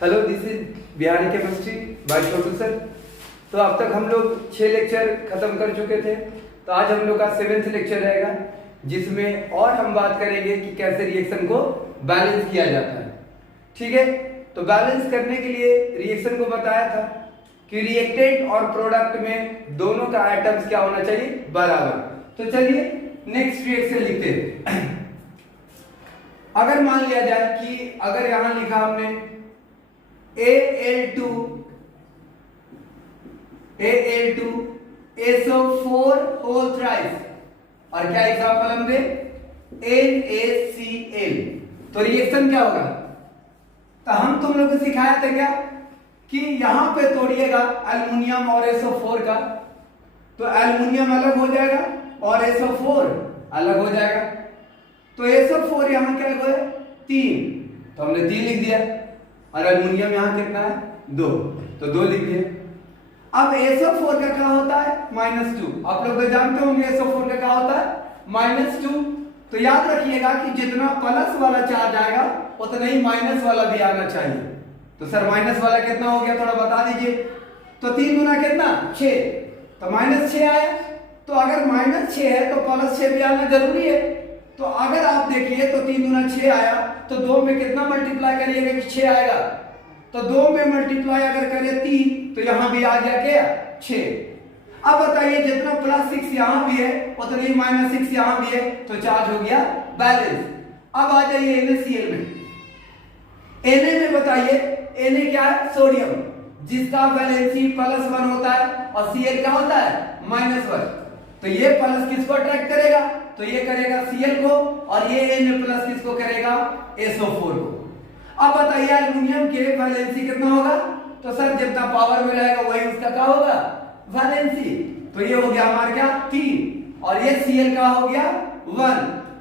Hello, this is Bihari chemistry bye Chhotu sir. तो अब तक हम लोग 6 लेक्चर खत्म कर चुके थे। तो आज हम लोग का 7th लेक्चर रहेगा, जिसमें और हम बात करेंगे कि कैसे रिएक्शन को बैलेंस किया जाता है। ठीक है, तो बैलेंस करने के लिए रिएक्शन को बताया था कि रिएक्टेंट और प्रोडक्ट में दोनों का आइटम्स क्या होना चाहिए, बराबर। तो चलिए नेक्स्ट रिएक्शन लिखते हैं। अगर मान लिया जाए कि अगर यहां लिखा हमने Al2 SO4 होल थ्राइस, और क्या एग्जांपल हम दे NaCl, तो रिएक्शन क्या होगा? तो हम तुम लोग को सिखाया था क्या कि यहां पे तोड़िएगा एल्युमिनियम और SO4 का, तो एल्युमिनियम अलग हो जाएगा और SO4 अलग हो जाएगा। तो SO4 यहां क्या है 3, तो हमने 3 लिख दिया, और एल्युमिनियम यहां कितना है 2, तो 2 लिख दिया। अब SO4 का क्या होता है -2। आप लोग तो जानते होंगे SO4 का क्या होता है -2। तो याद रखिएगा कि जितना प्लस वाला चार्ज आएगा उतना ही माइनस वाला भी आना चाहिए। तो सर माइनस वाला कितना हो गया, थोड़ा बता दीजिए। तो 3 गुना कितना 6, तो -6 आया। तो अगर -6 है तो +6 भी आना जरूरी है। तो अगर आप देखिए तो 3 गुना 6 आया, तो 2 में कितना मल्टीप्लाई करिएगा कि 6 आएगा। तो 2 में मल्टीप्लाई अगर करें 3, तो यहां भी आ गया क्या 6। अब बताइए जितना +6 यहां भी है उतना ही -6 यहां भी है, तो चार्ज हो गया बैलेंस। अब आ जाइए NaCl में। Na में बताइए, Na क्या है सोडियम, जिसका वैलेंसी +1 होता है, और Cl क्या होता है -1। तो ये प्लस किसको अट्रैक्ट करेगा, तो ये करेगा Cl को, और ये Na+ किसको करेगा SO4 को। अब बताइए एल्युमिनियम के वैलेंसी कितना होगा, तो सर जितना पावर में रहेगा वही उसका क्या होगा वैलेंसी। तो ये हो गया हमारा क्या 3, और ये Cl का हो गया 1।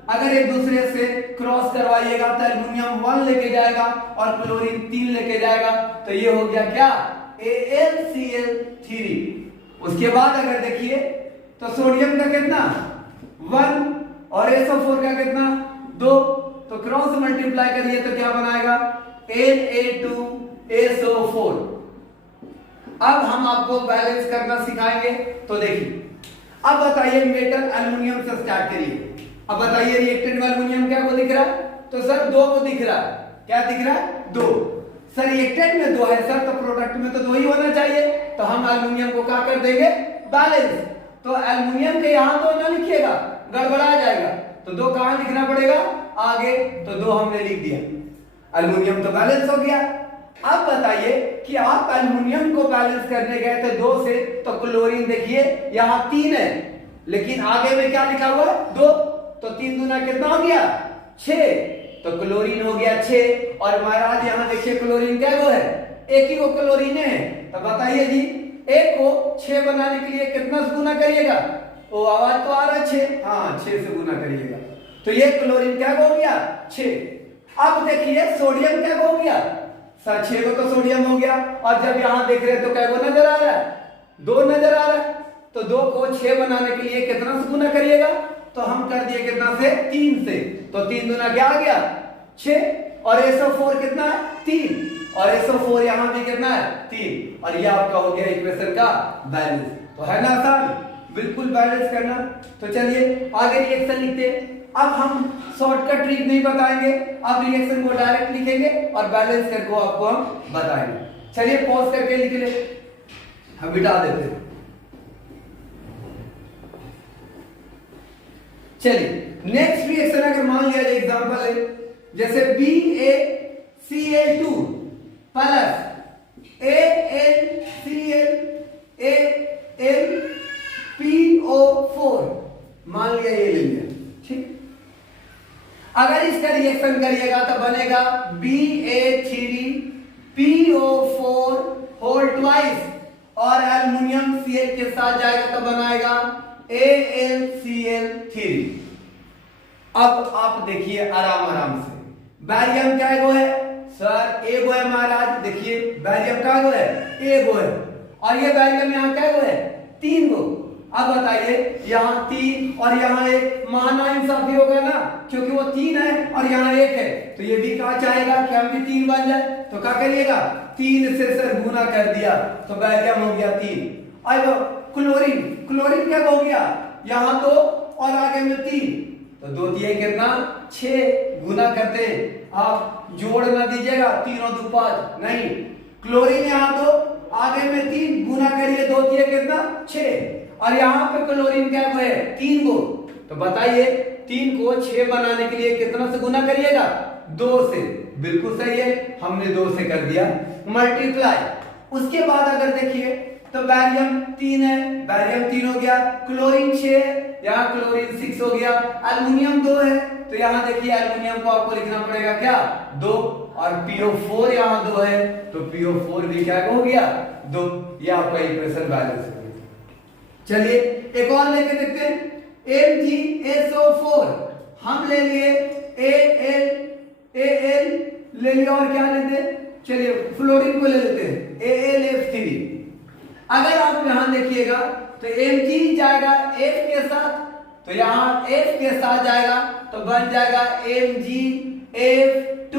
अगर एक दूसरे से क्रॉस करवाइएगा तो एल्युमिनियम 1 लेके जाएगा और क्लोरीन 3 लेके जाएगा, तो ये हो गया क्या AlCl3। उसके बाद अगर देखिए तो सोडियम का कितना 1 और SO4 का कितना 2, तो क्रॉस मल्टीप्लाई करिए तो क्या बनाएगा Na2SO4। अब हम आपको बैलेंस करना सिखाएंगे। तो देखिए, अब बताइए मेटल एल्युमिनियम से स्टार्ट करिए। अब बताइए रिएक्टेंट में एल्युमिनियम क्या को दिख रहा है, तो सर 2 को दिख रहा है। क्या दिख रहा है 2। सर रिएक्टेंट में 2 है सर, तो प्रोडक्ट में तो 2 ही होना चाहिए। तो हम एल्युमिनियम को क्या कर देंगे बैलेंस। तो एल्युमिनियम के यहां 2 ना लिखिएगा, गड़बड़ा जाएगा। तो 2 कहां लिखना पड़ेगा आगे, तो 2 हमने लिख दिया, एल्युमिनियम तो बैलेंस हो गया। अब बताइए कि आप एल्युमिनियम को बैलेंस करने गए थे 2 से, तो क्लोरीन देखिए यहां 3 है, लेकिन आगे में क्या लिखा हुआ है 2, तो 3 दूना कितना हो गया 6, तो क्लोरीन हो गया 6। और महाराज यहां देखिए क्लोरीन क्या वो है, एक ही वो क्लोरीन है। तो बताइए जी, एक को 6 बनाने के लिए कितना से गुना करिएगा, वो आवाज तो आ रहा है 6, हाँ 6 से गुना करिएगा। तो ये क्लोरीन क्या हो गया 6। अब देखिए सोडियम क्या हो गया सर, 6 को तो सोडियम हो गया, और जब यहां देख रहे हैं तो क्या वो नजर आ रहा है 2 नजर आ रहा है। तो 2 को 6 बनाने के लिए कितना से गुना करिएगा, तो हम कर दिए कितना से 3 से, तो 3 दूना क्या आ गया 6, और SO4 कितना है 3, और SO4 यहां भी कितना है 3, और ये आपका हो गया इक्वेशन का बैलेंस। तो है ना आसान, बिल्कुल बैलेंस करना। तो चलिए आगे रिएक्शन लिखते हैं। अब हम शॉर्टकट ट्रिक नहीं बताएंगे, अब रिएक्शन को डायरेक्ट लिखेंगे और बैलेंस करके आपको हम बताएंगे। चलिए पॉज करके लिख ले, हम मिटा देते हैं। चलिए नेक्स्ट रिएक्शन अगर मान लिया जाए एग्जांपल है, जैसे BaCl2 प्लस AlClAlPO4, मान लिया ये ले लिया, ठीक। अगर इसका रिएक्शन करिएगा तो बनेगा Ba3PO4 होल ट्वाइस, और एल्युमिनियम Cl के साथ जाएगा तो बनाएगा AlCl3। अब आप देखिए आराम आराम से, बैरियम क्या है वो है सर एगो है महाराज, देखिए बैरियम क्या वो है एगो है, और ये बैरियम यहां क्या वो है 3 गो, अब बताइए यहाँ 3 और यहाँ 1 महानाइंसाफी होगा ना, क्योंकि वो 3 है और यहाँ 1 है, तो ये भी कहा चाहेगा कि हम भी 3 बन जाए, तो क्या करिएगा 3 से सर गुना कर दिया तो बैरियम हो गया 3। अब क्लोरीन, क्लोरीन क्या हो गया, यहाँ 2 और आगे में 3, तो 2 दिए कितना 6, गुना करते हैं, आप जोड़ ना दीजिएगा 3 और 2 5, नहीं, क्लोरीन यहाँ 2 आगे में 3, गुना करिए 2 दिए कितना 6, और यहाँ पे क्लोरीन क्या है 3 गो, तो बताइए 3 को 6 बनाने के लिए कितना से गुना करिएगा 2 से, बिल्कुल सही है, हमने 2 से कर दिया मल्टीप्लाई। उसके बाद अगर देखिए तो बैरियम 3 है, बैरियम 3 हो गया, क्लोरीन 6 है, यहाँ क्लोरीन 6 हो गया, एल्युमिनियम 2 है, तो यहाँ देखिए एल्युमिनियम को आपको लिखना पड़ेगा क्या 2, और PO4 यहाँ 2 है, तो PO4 भी क्या हो गया 2, ये आपका इक्वेशन बैलेंस है। चलिए एक और लेके देखते हैं, MgSO4 हम ले लिए, Al ले लिया, और क्या लेते हैं, चलिए फ्लोरीन को ले लेते हैं AlF3। अगर आप यहां देखिएगा तो Mg जाएगा F के साथ, तो यहां F के साथ जाएगा तो बन जाएगा MgF2।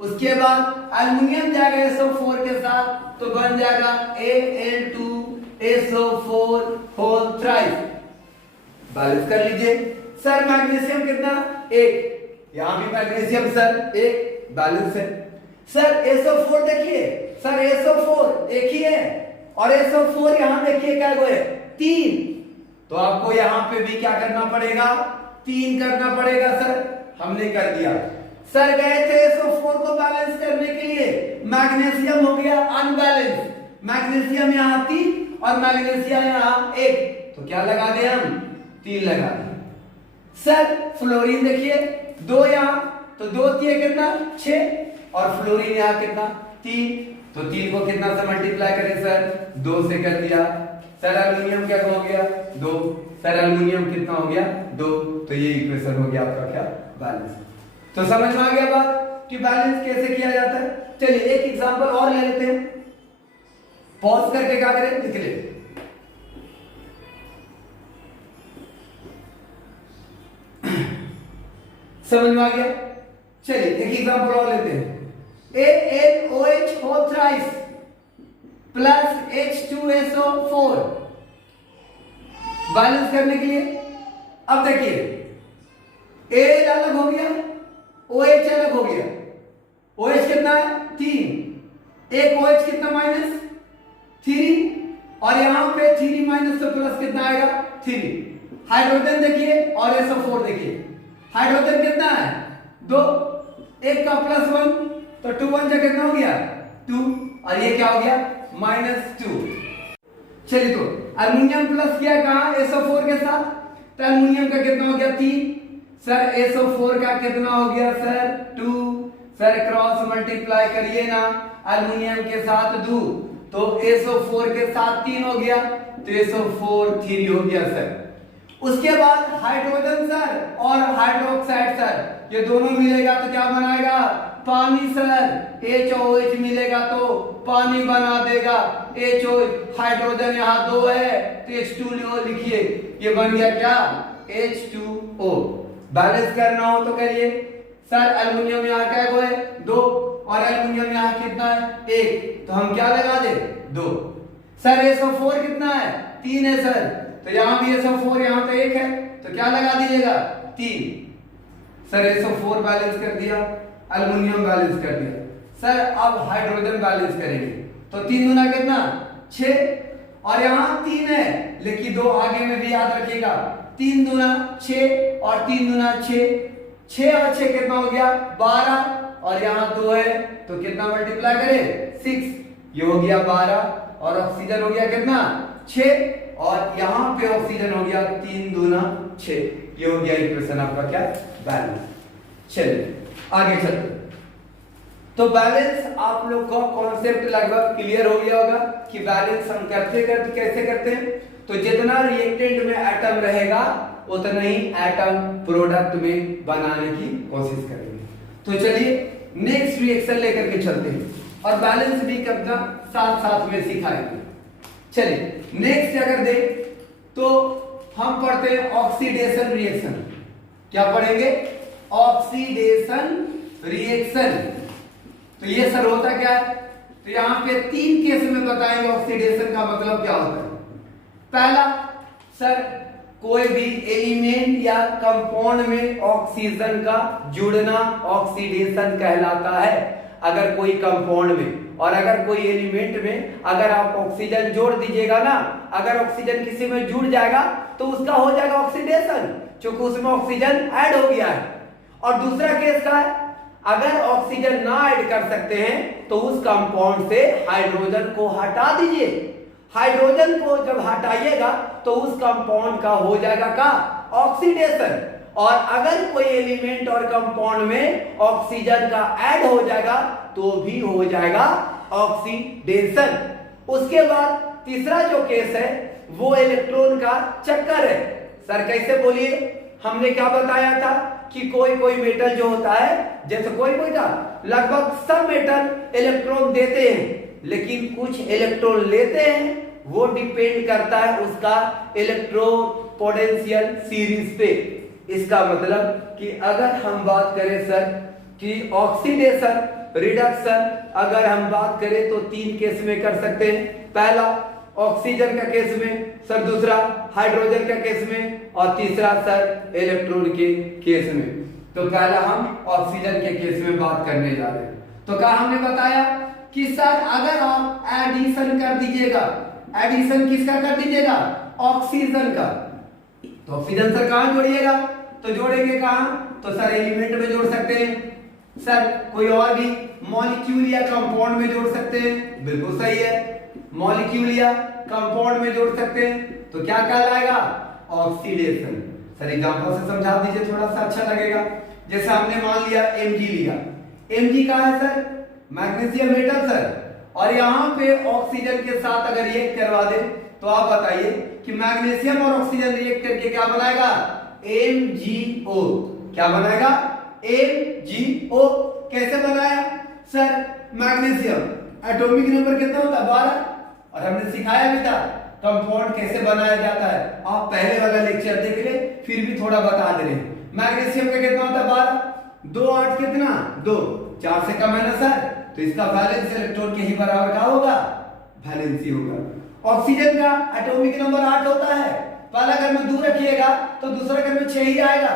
उसके बाद एल्युमिनियम जाएगा SO4 के साथ तो बन जाएगा Al2SO4 होल थ्राइस। बैलेंस कर लीजिए। सर मैग्नीशियम कितना 1, यहां भी मैग्नीशियम सर 1, बैलेंस है। सर SO4 देखिए, सर SO4 एक ही है, और SO4 यहां देखिए क्या है 3, तो आपको यहां पे भी क्या करना पड़ेगा 3 करना पड़ेगा। सर हमने कर दिया। सर गए थे SO4 को बैलेंस करने के लिए, मैग्नीशियम हो गया अनबैलेंस, मैग्नीशियम यहाँ 3 और मैग्नीशियम यहाँ 1, तो क्या लगा दे हम 3 लगा दे। सर फ्लोरीन देखिए 2 यहाँ, तो 2 दिए कितना 6, और फ्लोरीन यहाँ कितना 3, तो 3 को कितना से मल्टीप्लाई करें सर 2 से कर दिया। सर एल्युमिनियम क्या हो गया 2, सर एल्युमिनियम कितना हो गया 2, तो ये इक्वेशन हो गया आपका क्या बैलेंस। तो समझ में आ गया बात कि बैलेंस कैसे किया जाता है। चलिए एक एग्जांपल और ले लेते हैं, पॉज करके क्या करें लिख ले। समझ में आ गया। चलिए एक एग्जांपल और लेते हैं, AlOH whole thrice plus H2SO4 balance करने के लिए। अब देखिए Al अलग हो गया, OH अलग हो गया, OH कितना है 3, एक OH कितना -3, और यहां पे 3 माइनस तो प्लस कितना आएगा 3। हाइड्रोजन देखिए और SO4 देखिए, हाइड्रोजन कितना है 2, एक का +1 तो 2 1 जा कितना हो गया 2, और ये क्या हो गया -2। चलिए तो एल्युमिनियम प्लस किया कहां SO4 के साथ, तो एल्युमिनियम का कितना हो गया 3, सर SO4 का कितना हो गया सर 2, सर क्रॉस मल्टीप्लाई करिए ना, एल्युमिनियम के साथ 2 तो SO4 के साथ 3 हो गया, तो SO4 3 हो गया सर। उसके बाद हाइड्रोजन सर और हाइड्रोक्साइड सर, ये दोनों मिलेगा तो क्या बनाएगा पानी सर, HOH मिलेगा तो पानी बना देगा, HOH, हाइड्रोजन यहाँ 2 है तो H2O लिखिए, ये बन गया क्या H2O। बैलेंस करना हो तो करिए। सर एल्युमिनियम यहाँ क्या है 2, और एल्युमिनियम यहाँ कितना है 1, तो हम क्या लगा दे 2। सर SO4 कितना है 3 है सर, तो यहाँ भी SO4 यहाँ तो 1 है, तो क्या लगा दीजिएगा 3। सर SO4 बैलेंस कर दिया, एल्युमिनियम बैलेंस कर दिया। सर अब हाइड्रोजन बैलेंस करेंगे, तो 3 गुना कितना 6, और यहाँ 3 है लेकिन 2 आगे में भी याद रखिएगा, 3 गुना 6 और 3 गुना 6, 6 और 6 कितना हो गया 12, और यहाँ 2 है तो कितना मल्टीप्लाई करें 6, ये हो गया 12, और ऑक्सीजन हो गया कितना 6, और यहाँ पे ऑक्सीजन हो गया 3 गुना 6, ये हो गया इक्वेशन आपका क्या बैलेंस। चलिए आगे चलते। तो बैलेंस आप लोग का कॉन्सेप्ट लगभग क्लियर हो गया होगा कि बैलेंस हम करते कैसे करते हैं। तो जितना रिएक्टेंट में एटम रहेगा उतना ही एटम प्रोडक्ट में बनाने की कोशिश करेंगे। तो चलिए नेक्स्ट रिएक्शन लेकर के चलते हैं, और बैलेंस भी करना साथ साथ में सिखाएंगे। चलिए नेक्स्ट अगर देख तो हम पढ़ते हैं ऑक्सीडेशन रिएक्शन। क्या पढ़ेंगे? Oxidation reaction. तो ये सर होता क्या है? तो यहां पे 3 केस में बताएंगे ऑक्सीडेशन का मतलब क्या होता है। पहला, सर कोई भी एलिमेंट या कंपाउंड में ऑक्सीजन का जुड़ना ऑक्सीडेशन कहलाता है। अगर कोई कंपाउंड में और अगर कोई एलिमेंट में अगर आप ऑक्सीजन जोड़ दीजिएगा ना, अगर ऑक्सीजन किसी में जुड़ जाएगा तो उसका हो जाएगा ऑक्सीडेशन, क्योंकि उसमें ऑक्सीजन ऐड हो गया है। और दूसरा केस का है, अगर ऑक्सीजन ना ऐड कर सकते हैं तो उस कंपाउंड से हाइड्रोजन को हटा दीजिए। हाइड्रोजन को जब हटाइएगा तो उस कंपाउंड का हो जाएगा का ऑक्सीडेशन। और अगर कोई एलिमेंट और कंपाउंड में ऑक्सीजन का ऐड हो जाएगा तो भी हो जाएगा ऑक्सीडेशन। उसके बाद तीसरा जो केस है वो इलेक्ट्रॉन का चक्कर है। सर कैसे? बोलिए। हमने क्या बताया था कि कोई कोई मेटल जो होता है, जैसे कोई कोई का लगभग सब मेटल इलेक्ट्रॉन देते हैं, लेकिन कुछ इलेक्ट्रॉन लेते हैं। वो डिपेंड करता है उसका इलेक्ट्रोपोटेंशियल सीरीज पे। इसका मतलब कि अगर हम बात करें सर कि ऑक्सीडेशन रिडक्शन अगर हम बात करें तो 3 केस में कर सकते हैं। पहला ऑक्सीजन का केस में, सर दूसरा हाइड्रोजन का केस में, और तीसरा सर इलेक्ट्रॉन के केस में। तो पहला हम ऑक्सीजन के केस में बात करने जा रहे हैं। तो क्या हमने बताया कि सर अगर आप एडिशन कर दीजिएगा, एडिशन किसका कर दीजिएगा? ऑक्सीजन का। तो ऑक्सीजन सर कहां जोड़िएगा? तो जोड़ेंगे कहां? तो सर एलिमेंट में जोड़ सकते हैं। सर कोई और भी मॉलिक्यूल या कंपाउंड में जोड़ सकते हैं। बिल्कुल सही है, मॉलिक्यूल या कंपाउंड में जोड़ सकते हैं। तो क्या कहलाएगा? ऑक्सीडेशन। सर एग्जांपल से समझा दीजिए, थोड़ा सा अच्छा लगेगा। जैसे हमने मान लिया Mg लिया। Mg का है सर मैग्नीशियम मेटल सर, और यहां पे ऑक्सीजन के साथ अगर रिएक्ट करवा दे तो आप बताइए कि मैग्नीशियम और ऑक्सीजन रिएक्ट करके क्या बनाएगा? MgO। क्या बनाएगा? MgO। कैसे बनाया? सर मैग्नीशियम एटॉमिक नंबर कितना होता है? 12। और हमने सिखाया भी था कंपाउंड कैसे बनाया जाता है। आप पहले वाला लेक्चर देख ले, फिर भी थोड़ा बता दे रहे। मैग्नीशियम का कितना होता है? 12। 2 8 कितना? 2। 4 से कम है ना सर, तो इसका वैलेंस इलेक्ट्रॉन के ही बराबर का होगा, वैलेंसी होगा। ऑक्सीजन का एटॉमिक नंबर 8 होता है। पहला घर में 2 रखिएगा तो दूसरा घर में 6 ही आएगा,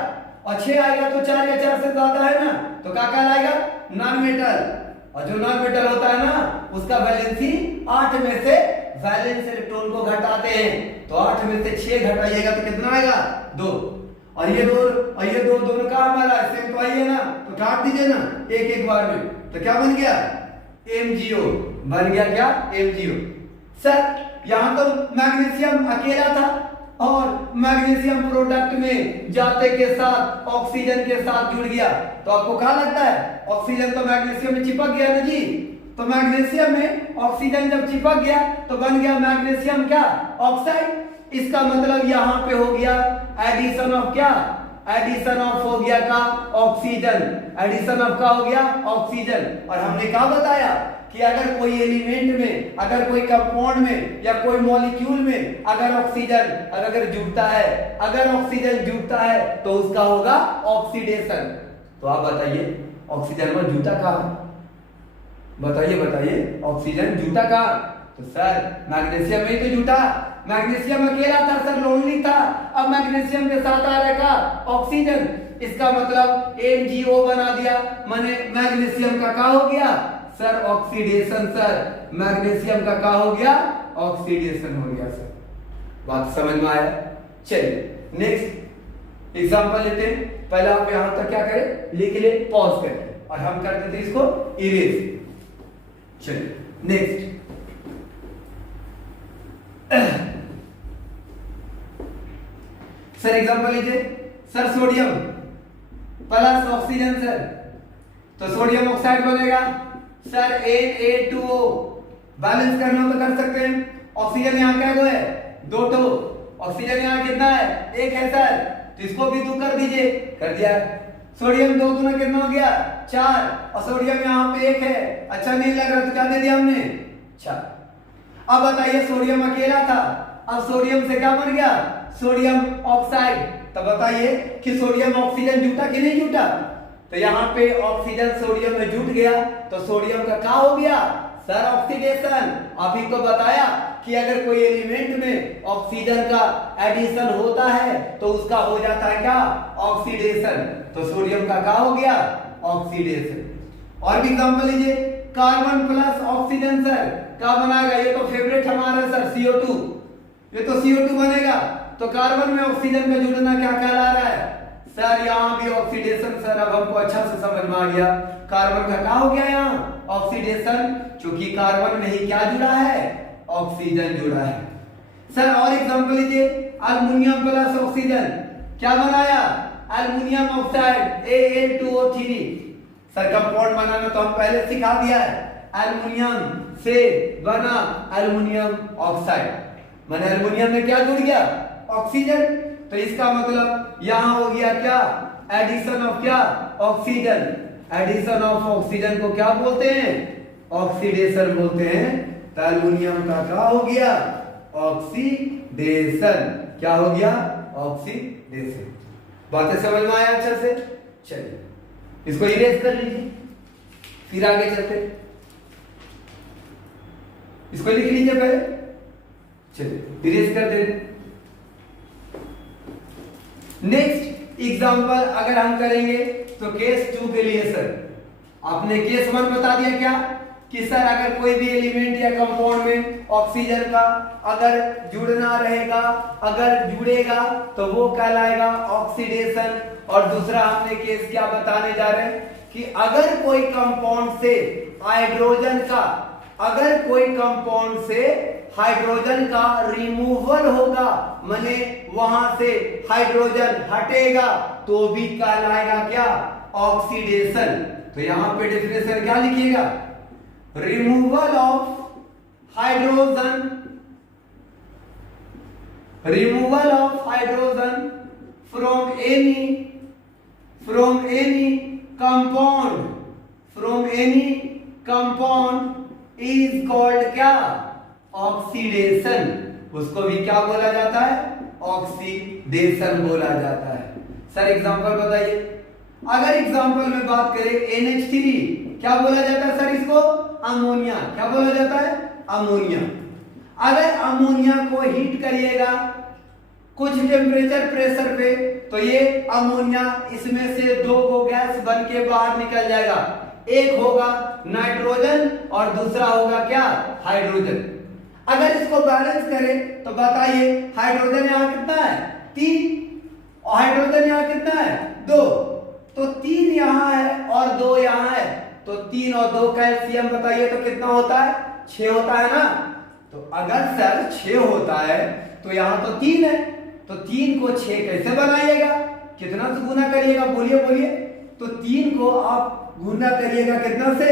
और 6 आएगा तो 4 या 4 से ज्यादा है ना, तो क्या कहलाएगा? Non metal. और जो नॉन मेटल होता है ना उसका वैलेंसी 8 में से वैलेंस इलेक्ट्रॉन को घटाते हैं। तो 8 में से 6 घटाइएगा तो कितना आएगा? 2। और ये दो दोनों का हमारा सेम तो आई है ना, तो काट दीजिए ना एक एक बार में। तो क्या बन गया? MgO बन गया। क्या? MgO। सर यहां तो मैग्नीशियम अकेला था और मैग्नीशियम प्रोडक्ट में जाते के साथ ऑक्सीजन के साथ जुड़ गया, तो आपको क्या लगता है? ऑक्सीजन तो मैग्नीशियम में चिपक गया ना जी। तो मैग्नीशियम में ऑक्सीजन जब चिपक गया तो बन गया मैग्नीशियम क्या? ऑक्साइड। इसका मतलब यहां पे हो गया एडिशन ऑफ क्या? एडिशन ऑफ हो गया का ऑक्सीजन। एडिशन ऑफ का हो गया ऑक्सीजन। और हमने क्या बताया कि अगर कोई एलिमेंट में, अगर कोई कंपाउंड में या कोई मॉलिक्यूल में अगर ऑक्सीजन अगर जुड़ता है, अगर ऑक्सीजन जुड़ता है तो उसका होगा ऑक्सीडेशन। तो आप बताइए ऑक्सीजन में जुटा कहां? बताइए ऑक्सीजन जुटा कहां? तो सर मैग्नीशियम में ही तो जुटा। मैग्नीशियम अकेला था सर, लोनली था। अब मैग्नीशियम के साथ आ रहेगा ऑक्सीजन। इसका मतलब MgO बना दिया, माने मैग्नीशियम का क्या हो गया? Sir oxidation. सर मैग्नीशियम का क्या हो गया? ऑक्सीडेशन हो गया। सर बात समझ में आया? चलिए नेक्स्ट एग्जांपल लेते हैं। पहले आप यहां तक क्या करें? लिख ले, पॉज करें, और हम करते थे इसको इरेज। चलिए नेक्स्ट। सर एग्जांपल लीजिए। Sir sodium plus oxygen sir, तो सोडियम ऑक्साइड बनेगा सर Na2O। बैलेंस करना हो तो कर सकते हैं। ऑक्सीजन यहाँ क्या है? 2 ठो। ऑक्सीजन यहाँ कितना है? 1 है सर, तो इसको भी 2 कर दीजिए। कर दिया। सोडियम 2 दूना कितना हो गया? 4। और सोडियम यहाँ पे 1 है। अच्छा नहीं लग रहा तो क्या दे दिया हमने? 4। अब बताइए सोडियम अकेला था अब सोडियम से क्या बन गया, सोडियम ऑक्साइड। तो बताइए कि सोडियम ऑक्सीजन जुटा कि नहीं जुटा, तो यहाँ पे ऑक्सीजन सोडियम में जुट गया, तो सोडियम का क्या हो गया सर, ऑक्सीडेशन। अभी तो बताया कि अगर कोई एलिमेंट में ऑक्सीजन का एडिशन होता है तो उसका हो जाता है क्या, ऑक्सीडेशन। तो सोडियम का क्या हो गया, ऑक्सीडेशन। और भी एग्जांपल लीजिए, कार्बन प्लस ऑक्सीजन सर क्या बनाएगा, ये तो फेवरेट हमारा सर CO2, ये तो CO2 बनेगा। तो कार्बन में ऑक्सीजन का जुड़ना क्या कहला रहा है सर, यहाँ भी ऑक्सीडेशन। सर अब हमको अच्छा से समझ में आ गया, कार्बन का क्या हो गया यहाँ, ऑक्सीडेशन, क्योंकि कार्बन में ही क्या जुड़ा है, ऑक्सीजन जुड़ा है। सर और एग्जांपल लीजिए, अल्युमिनियम प्लस ऑक्सीजन क्या बनाया, aluminium oxide Al2O3। Sir compound बनाना तो हम पहले सिखा दिया है, अल्युमिनियम से बना अल्युमिनियम ऑक्साइड, माने अल्युमिनियम में क्या जुड़ गया, ऑक्सीजन। तो इसका मतलब यहां हो गया क्या, एडिशन ऑफ क्या, ऑक्सीजन। एडिशन ऑफ ऑक्सीजन को क्या बोलते हैं, ऑक्सीडेशन बोलते हैं। तो एल्युमिनियम का क्या हो गया, ऑक्सीडेशन। क्या हो गया, ऑक्सीडेशन। बातें समझ में आया अच्छा से, चलिए इसको इरेज कर लीजिए, फिर आगे चलते। इसको लिख लीजिए पहले, चलिए इरेज कर देते। नेक्स्ट एग्जांपल अगर हम करेंगे तो केस 2 के लिए सर आपने केस 1 बता दिया क्या, कि सर अगर कोई भी एलिमेंट या कंपाउंड में ऑक्सीजन का अगर जुड़ना रहेगा, अगर जुड़ेगा तो वो कहलाएगा ऑक्सीडेशन। और दूसरा हमने केस क्या बताने जा रहे हैं, कि अगर कोई कंपाउंड से हाइड्रोजन का, अगर कोई कंपाउंड से हाइड्रोजन का रिमूवल होगा, माने वहां से हाइड्रोजन हटेगा, तो भी कहलाएगा क्या, ऑक्सीडेशन। तो यहां पे डेफिनेशन क्या लिखिएगा, removal of hydrogen, removal of hydrogen from any compound, from any compound is called क्या, ऑक्सीडेशन। उसको भी क्या बोला जाता है, ऑक्सीडेशन बोला जाता है। सर एग्जांपल बताइए, अगर एग्जांपल में बात करें NH3 क्या बोला जाता है सर, इसको अमोनिया। क्या बोला जाता है, अमोनिया। अगर अमोनिया को हीट करिएगा कुछ टेम्परेचर प्रेशर पे, तो ये अमोनिया इसमें से 2 को गैस बन के बाहर निकल जाएगा। एक होगा नाइट्रोजन और दूसरा होगा क्या, हाइड्रोजन। अगर इसको बैलेंस करें तो बताइए, हाइड्रोजन यहाँ कितना है, 3, और हाइड्रोजन यहाँ कितना है, 2। तो 3 यहाँ है और 2 यहाँ है, तो 3 और 2 का एलसीएम बताइए तो कितना होता है, 6 होता है ना। तो अगर सर 6 होता है तो यहाँ तो 3 है, तो 3 को 6 कैसे बनाइएगा, कितना से गुना करिएगा, बोलिए बोलिए। तो 3 को आप गुना करिएगा कितना से,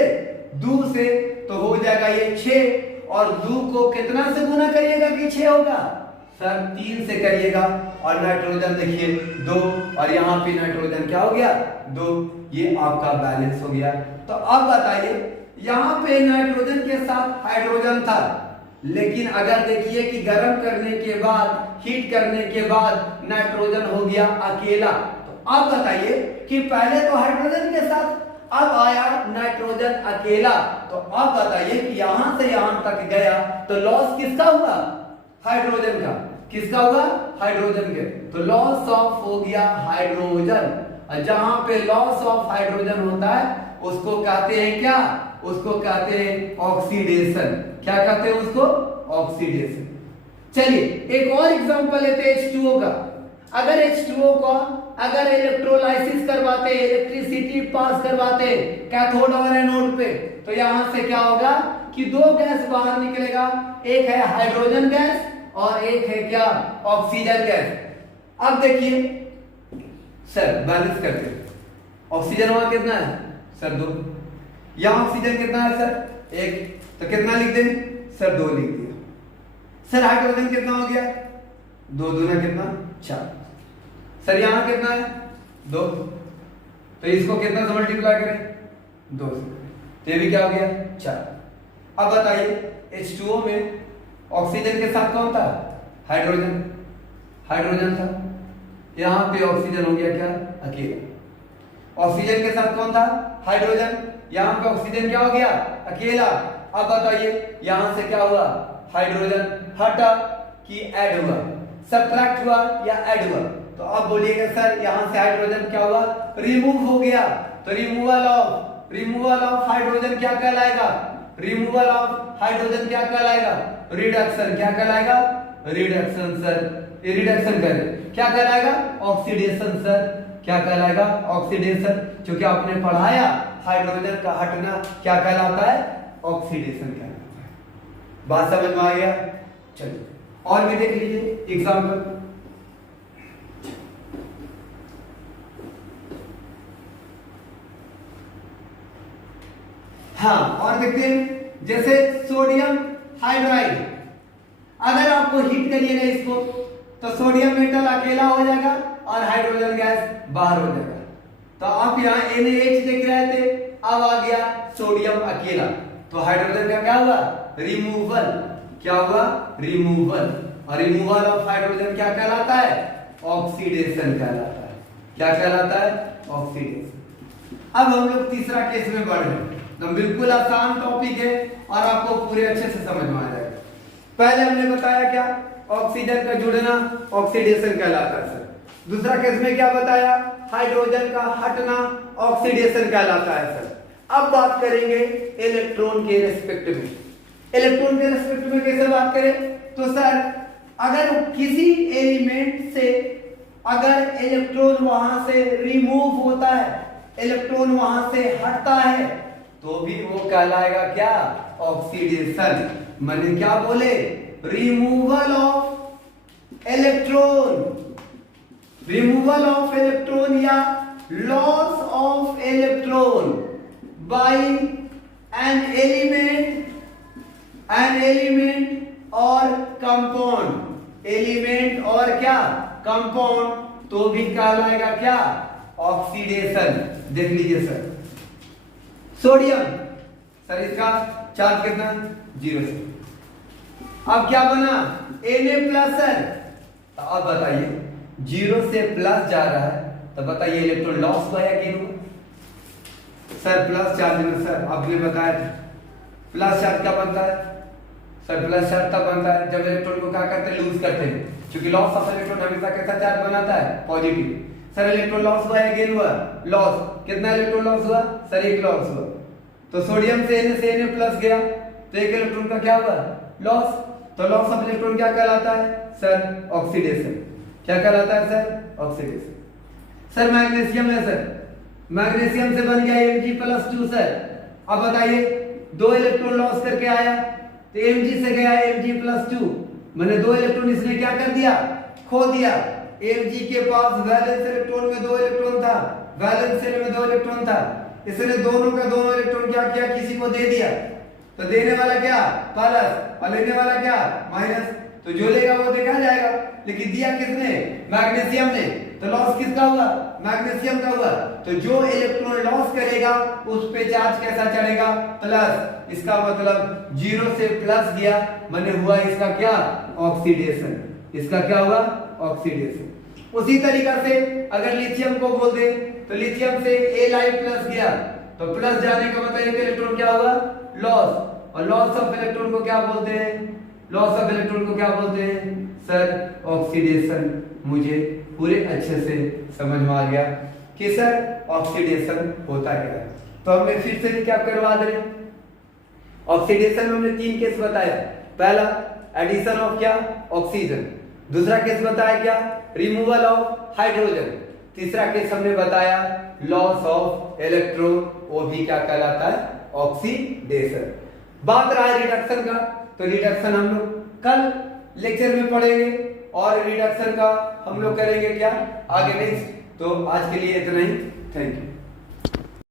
2 से, तो हो जाएगा ये 6। और 2 को कितना से गुना करिएगा कि 6 होगा, सर 3 से करिएगा। और नाइट्रोजन देखिए 2, और यहाँ पे नाइट्रोजन क्या हो गया, 2। ये आपका बैलेंस हो गया। तो अब बताइए, यहाँ पे नाइट्रोजन के साथ हाइड्रोजन था, लेकिन अगर देखिए कि गर्म करने के बाद, हीट करने के बाद नाइट्रोजन हो गया अकेला। तो अब बताइए कि पहले तो हाइड्रोजन के साथ, अब आया नाइट्रोजन अकेला। तो अब बताइए कि यहां से यहां तक गया तो लॉस किसका हुआ, हाइड्रोजन का। किसका हुआ, हाइड्रोजन के। तो लॉस ऑफ हो गया हाइड्रोजन। और जहां पे लॉस ऑफ हाइड्रोजन होता है उसको कहते हैं क्या, उसको कहते हैं ऑक्सीडेशन। क्या कहते हैं उसको, ऑक्सीडेशन। चलिए एक और एग्जांपल लेते हैं H2O का। अगर H2O को अगर इलेक्ट्रोलाइसिस करवाते, इलेक्ट्रिसिटी पास करवाते कैथोड और एनोड पे, तो यहां से क्या होगा कि 2 गैस बाहर निकलेगा, एक है हाइड्रोजन गैस और एक है क्या, ऑक्सीजन गैस। अब देखिए सर बैलेंस करते हैं, ऑक्सीजन वहां कितना है सर, 2। यहां ऑक्सीजन कितना है सर, 1, तो कितना लिख दें सर, 2 लिख दिया। सर हाइड्रोजन कितना हो गया, 2 दूना कितना, 4। सर यहां कितना है, 2, तो इसको कितना से मल्टीप्लाई करें, 2 से, तो ये भी क्या हो गया, 4। अब बताइए H2O में ऑक्सीजन के साथ कौन था, हाइड्रोजन, हाइड्रोजन था, यहाँ पे ऑक्सीजन हो गया क्या, अकेला। ऑक्सीजन के साथ कौन था, हाइड्रोजन, यहाँ पे ऑक्सीजन क्या हो गया, अकेला। अब बताइए यहाँ से क्या हुआ, हाइड्रोजन हटा कि ऐड हुआ, सब्ट्रैक्ट हुआ या ऐड हुआ। तो अब बोलिएगा सर यहाँ से हाइड्रोजन क्या हुआ, रिमूव हो गया। तो रिमूवल ऑफ हाइड्रोजन क्या कहलाएगा, रिमूवल ऑफ हाइड्रोजन क्या कहलाएगा, रिडक्शन। क्या कहलाएगा, रिडक्शन सर, रिडक्शन कर क्या कहलाएगा, ऑक्सीडेशन सर। क्या कहलाएगा, ऑक्सीडेशन। क्योंकि आपने पढ़ाया हाइड्रोजन का हटना क्या कहलाता है, ऑक्सीडेशन कहलाता है। बात समझ में आ गया। चलिए और भी देख लीजिए एग्जाम्पल। हाँ और देखते हैं, जैसे सोडियम हाइड्राइड, अगर आपको हीट करिएगा इसको तो सोडियम मेटल अकेला हो जाएगा और हाइड्रोजन गैस बाहर हो जाएगा। तो आप यहाँ NaH देख रहे थे, अब आ गया सोडियम अकेला, तो हाइड्रोजन का क्या हुआ, रिमूवल। क्या हुआ, रिमूवल। और रिमूवल ऑफ हाइड्रोजन क्या कहलाता है, ऑक्सीडेशन कहलाता है। क्या कहलाता है, ऑक्सीडेशन। अब हम लोग तीसरा केस में बढ़ रहे हैं। तो बिल्कुल आसान टॉपिक है और आपको पूरे अच्छे से समझ में आ जाएगा। पहले हमने बताया क्या, ऑक्सीजन का जुड़ना ऑक्सीडेशन कहलाता है सर। दूसरा केस में क्या बताया, हाइड्रोजन का हटना ऑक्सीडेशन कहलाता है सर। अब बात करेंगे इलेक्ट्रॉन के रेस्पेक्ट में। इलेक्ट्रॉन के रेस्पेक्ट में कैसे बात करें, तो सर अगर किसी एलिमेंट से अगर इलेक्ट्रॉन वहां से रिमूव होता है, इलेक्ट्रॉन वहां से हटता है, तो भी वो कहलाएगा क्या, ऑक्सीडेशन। मैंने क्या बोले, removal of electron, removal of electron या loss of electron by an element और कंपाउंड, एलिमेंट और क्या, कंपाउंड, तो भी कहलाएगा क्या, ऑक्सीडेशन। देख लीजिए सर, सोडियम सर इसका चार्ज कितना, 0 से। अब क्या बना, Na+ सर। तो अब बताइए 0 से प्लस जा रहा है, तो बताइए इलेक्ट्रॉन लॉस हुआ या गेन हुआ, सर प्लस चार्ज में। सर आपने बताया था प्लस चार्ज क्या बनता है, सर प्लस चार्ज तब बनता है जब इलेक्ट्रॉन को क्या करते हैं, लूज करते हैं। क्योंकि लॉस ऑफ इलेक्ट्रॉन हमेशा कैसा चार्ज बनाता है, पॉजिटिव। सर इलेक्ट्रॉन लॉस हुआ या गेन हुआ, लॉस। कितना इलेक्ट्रॉन लॉस हुआ, सर 1 लॉस हुआ। तो सोडियम से Na+ गया तो 1 इलेक्ट्रॉन का क्या हुआ, लॉस। तो लॉस ऑफ इलेक्ट्रॉन क्या कहलाता है, सर ऑक्सीडेशन। क्या कहलाता है सर, ऑक्सीडेशन। सर मैग्नीशियम है सर, मैग्नीशियम से बन गया Mg+2 सर। अब बताइए 2 इलेक्ट्रॉन लॉस करके आया, तो Mg से गया Mg+2, मैंने 2 इलेक्ट्रॉन इसने क्या कर दिया, खो दिया। Mg के पास वैलेंस इलेक्ट्रॉन में 2 इलेक्ट्रॉन था, वैलेंस शेल में 2 इलेक्ट्रॉन था, इसने दोनों का दोनों इलेक्ट्रॉन क्या किया, किसी को दे दिया। तो देने वाला क्या, प्लस, और लेने वाला क्या, माइनस। तो जो लेगा वो देखा जाएगा, लेकिन दिया किसने, मैग्नीशियम ने। तो लॉस किसका हुआ, मैग्नीशियम का हुआ। तो जो इलेक्ट्रॉन लॉस करेगा उस पे चार्ज कैसा चढ़ेगा, प्लस। इसका मतलब 0 से प्लस गया, माने हुआ इसका क्या, ऑक्सीडेशन। इसका क्या हुआ, ऑक्सीडेशन। उसी तरीका से अगर लिथियम को बोल दे, तो लिथियम से Li+ गया, तो प्लस जाने का मतलब एक इलेक्ट्रॉन क्या हुआ, लॉस। और लॉस ऑफ इलेक्ट्रॉन को क्या बोलते हैं, लॉस ऑफ इलेक्ट्रॉन को क्या बोलते हैं, सर ऑक्सीडेशन। मुझे पूरे अच्छे से समझ में आ गया कि सर ऑक्सीडेशन होता क्या है। तो हमने फिर से रिकैप करवा दे। ऑक्सीडेशन में हमने 3 केस बताया। पहला एडिशन ऑफ क्या, ऑक्सीजन। दूसरा केस बताया क्या, रिमूवल ऑफ हाइड्रोजन। तीसरा केस हमने बताया लॉस ऑफ इलेक्ट्रॉन, वो भी क्या कहलाता है, ऑक्सीडेशन। बात रहा है रिडक्शन का, तो रिडक्शन हम लोग कल लेक्चर में पढ़ेंगे और रिडक्शन का हम लोग करेंगे क्या आगे नेक्स्ट। तो आज के लिए इतना ही, थैंक यू।